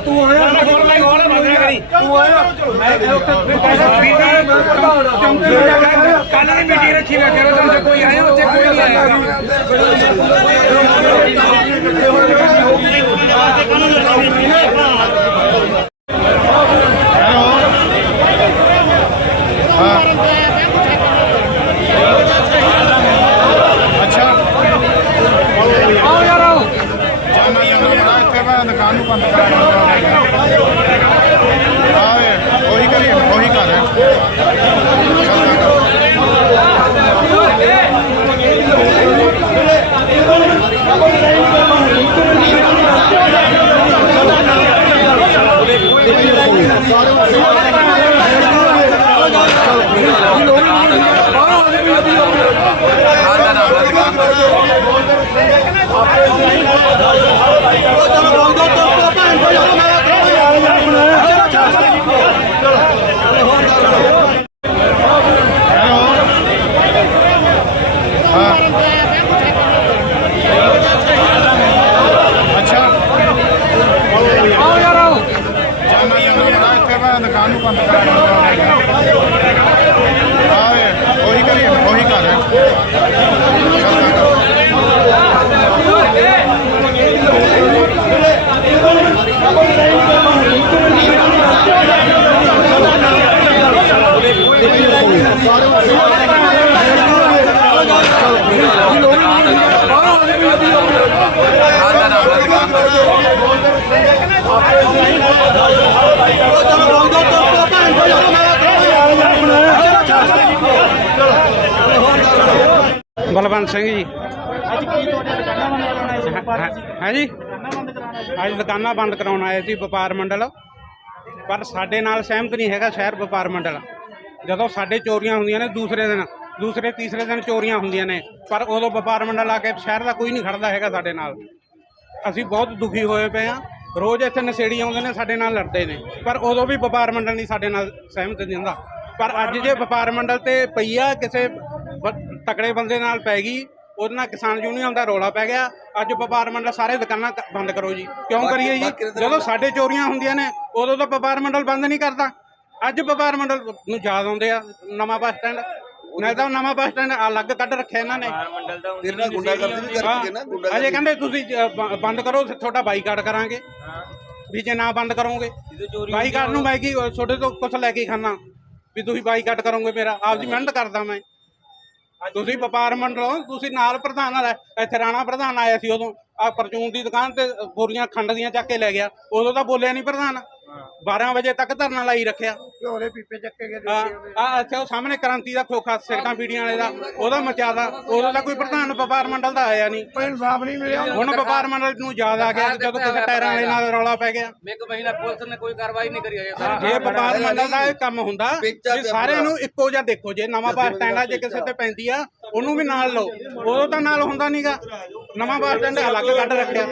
ਤੂੰ ਆਇਆ ਤੂੰ ਆਇਆ ਮੈਂ ਉੱਥੇ ਕੱਲ ਦੀ ਮੀਟਿੰਗ ਰੱਖੀ ਮੈਂ ਕਹਿੰਦਾ ਤੁਹਾਨੂੰ ਕੋਈ ਆਇਆ ਉੱਥੇ ਕੋਈ ਨਹੀਂ ਆਇਆ ਅੱਛਾ ਆਓ ਯਾਰ ਆਓ ਜਾਨਾ ਜਾਨਾ ਇੱਥੇ ਮੈਂ ਦੁਕਾਨ ਨੂੰ ਬੰਦ ਕਰਾ ਉਹੀ ਕਰੀਏ ਉਹੀ ਕਰ ਰਿਹਾ ਅੱਛਾ ਦੁਕਾਨ ਨੂੰ ਬੰਦ ਕਰਾ ਆਏ ਉਹੀ ਕਰੀਏ ਉਹੀ ਕਰ ਰਿਹਾ ਬਲਵੰਤ ਸਿੰਘ ਜੀ। ਹੈ ਜੀ। ਅੱਜ ਦੁਕਾਨਾਂ ਬੰਦ ਕਰਾਉਣ ਆਏ ਸੀ ਵਪਾਰ ਮੰਡਲ। ਪਰ ਸਾਡੇ ਨਾਲ ਸਹਿਮਤ ਨਹੀਂ ਹੈਗਾ ਸ਼ਹਿਰ ਵਪਾਰ ਮੰਡਲ। ਜਦੋਂ ਸਾਡੇ ਚੋਰੀਆਂ ਹੁੰਦੀਆਂ ਨੇ ਦੂਸਰੇ ਦਿਨ ਦੂਸਰੇ ਤੀਸਰੇ ਦਿਨ ਚੋਰੀਆਂ ਹੁੰਦੀਆਂ ਨੇ। ਪਰ ਉਦੋਂ ਵਪਾਰ ਮੰਡਲ ਆ ਕੇ ਸ਼ਹਿਰ ਦਾ ਕੋਈ ਨਹੀਂ ਖੜਦਾ ਹੈਗਾ ਸਾਡੇ ਨਾਲ। ਅਸੀਂ ਬਹੁਤ ਦੁਖੀ ਹੋਏ ਪਏ ਆ ਰੋਜ਼ ਇੱਥੇ ਨਸ਼ੇੜੀ ਆਉਂਦੇ ਨੇ ਸਾਡੇ ਨਾਲ ਲੜਦੇ ਨੇ। ਪਰ ਉਦੋਂ ਵੀ ਵਪਾਰ ਮੰਡਲ ਨਹੀਂ ਸਾਡੇ ਨਾਲ ਸਹਿਮਤ ਨਹੀਂ ਹੁੰਦਾ। ਪਰ ਅੱਜ ਜੇ ਵਪਾਰ ਮੰਡਲ ਤੇ ਪਈ ਆ ਕਿਸੇ ਤਕੜੇ ਬੰਦੇ ਨਾਲ ਪੈ ਗਈ ਉਹਦੇ ਨਾਲ ਕਿਸਾਨ ਯੂਨੀਅਨ ਦਾ ਰੋਲਾ ਪੈ ਗਿਆ। ਅੱਜ ਵਪਾਰ ਮੰਡਲ ਸਾਰੇ ਦੁਕਾਨਾਂ ਕ- ਬੰਦ ਕਰੋ ਜੀ। ਕਿਉਂ ਕਰੀਏ ਜੀ? ਜਦੋਂ ਸਾਡੇ ਚੋਰੀਆਂ ਹੁੰਦੀਆਂ ਨੇ ਉਦੋਂ ਤਾਂ ਵਪਾਰ ਮੰਡਲ ਬੰਦ ਨਹੀਂ ਕਰਦਾ। ਅੱਜ ਵਪਾਰ ਮੰਡਲ ਨੂੰ ਯਾਦ ਆਉਂਦੇ ਆ ਨਵਾਂ ਬੱਸ ਸਟੈਂਡ। ਨਹੀਂ ਤਾਂ ਨਵਾਂ ਬੱਸ ਸਟੈਂਡ ਅਲੱਗ ਕੱਢ ਰੱਖਿਆ ਇਹਨਾਂ ਨੇ। ਤੇਰੇ ਨਾਲ ਗੁੰਡਾਗਰਦੀ ਵੀ ਕਰਨਗੇ ਨਾ ਹਾਂ। ਅਜੇ ਕਹਿੰਦੇ ਤੁਸੀਂ ਅ, ਬ- ਬੰਦ ਕਰੋ ਤੁਹਾਡਾ ਬਾਈਕਾਟ ਕਰਾਂਗੇ। ਵੀ ਜੇ ਨਾ ਬੰਦ ਕਰੋਗੇ। ਬਾਈਕਾਟ ਨੂੰ ਮੈਂ ਕੀ ਤੁਹਾਡੇ ਤੋਂ ਕੁਝ ਲੈ ਕੇ ਖਾਣਾ ਵੀ ਤੁਸੀਂ ਬਾਈਕਾਟ ਕਰੋਗੇ ਮੇਰਾ। ਆਪਦੀ ਮਿਹਨਤ ਕਰਦਾ ਮੈਂ। ਤੁਸੀਂ ਵਪਾਰ ਮੰਡਲ ਹੋ, ਤੁਸੀਂ ਨਾਲ ਪ੍ਰਧਾਨ ਨਾਲ ਇੱਥੇ ਰਾਣਾ ਪ੍ਰਧਾਨ ਆਇਆ ਸੀ ਉਦੋਂ। ਆ ਪਰਚੂਨ ਦੀ ਦੁਕਾਨ ਤੇ ਬੋਰੀਆਂ ਖੰਡ ਦੀਆਂ ਚੱਕ ਕੇ ਲੈ ਗਿਆ। ਉਦੋਂ ਤਾਂ ਬੋਲਿਆ ਨਹੀਂ ਪ੍ਰਧਾਨ। 12 ਵਜੇ ਤੱਕ ਧਰਨਾ ਲਾਈ ਰੱਖਿਆ। ਝੋਲੇ ਪੀਪੇ ਚੱਕੇ ਗਏ ਆ ਆ ਇੱਥੇ ਉਹ ਸਾਹਮਣੇ ਕ੍ਰਾਂਤੀ ਦਾ ਖੋਖਾ ਸਿਗਟਾਂ ਬੀੜੀਆਂ ਵਾਲੇ ਦਾ ਉਹਦਾ ਮਚਾਦਾ ਤਾਂ ਕੋਈ ਪ੍ਰਧਾਨ ਵਪਾਰ ਮੰਡਲ ਦਾ ਆਇਆ ਨਹੀਂ। ਕੋਈ ਇਨਸਾਫ ਨਹੀਂ ਮਿਲਿਆ। ਹੁਣ ਵਪਾਰ ਮੰਡਲ ਨੂੰ ਯਾਦ ਆ ਗਿਆ ਜਦੋਂ ਕਿਸੇ ਟਾਇਰਾਂ ਵਾਲੇ ਨਾਲ ਰੌਲਾ ਪੈ ਗਿਆ। ਇੱਕ ਮਹੀਨਾ ਪੁਲਿਸ ਨੇ ਕੋਈ ਕਾਰਵਾਈ ਨਹੀਂ ਕਰੀ ਹੈ ਜੇ ਵਪਾਰ ਮੰਡਲ ਦਾ ਇਹ ਕੰਮ ਹੁੰਦਾ ਜੇ ਸਾਰਿਆਂ ਨੂੰ ਇੱਕੋ ਜਿਹਾ ਦੇਖੋ ਜੇ ਨਵਾਂ ਬੱਸ ਸਟੈਂਡ ਆ ਜੇ ਕਿਸੇ ਤੇ ਪੈਂਦੀ ਆ ਉਹਨੂੰ ਵੀ ਨਾਲ ਲਓ। ਉਦੋਂ ਤਾਂ ਨਾਲ ਹੁੰਦਾ ਨਹੀਂਗਾ ਨਵਾਂ ਬੱਸ ਸਟੈਂਡ ਅਲੱਗ ਕੱਢ ਰੱਖਿਆ।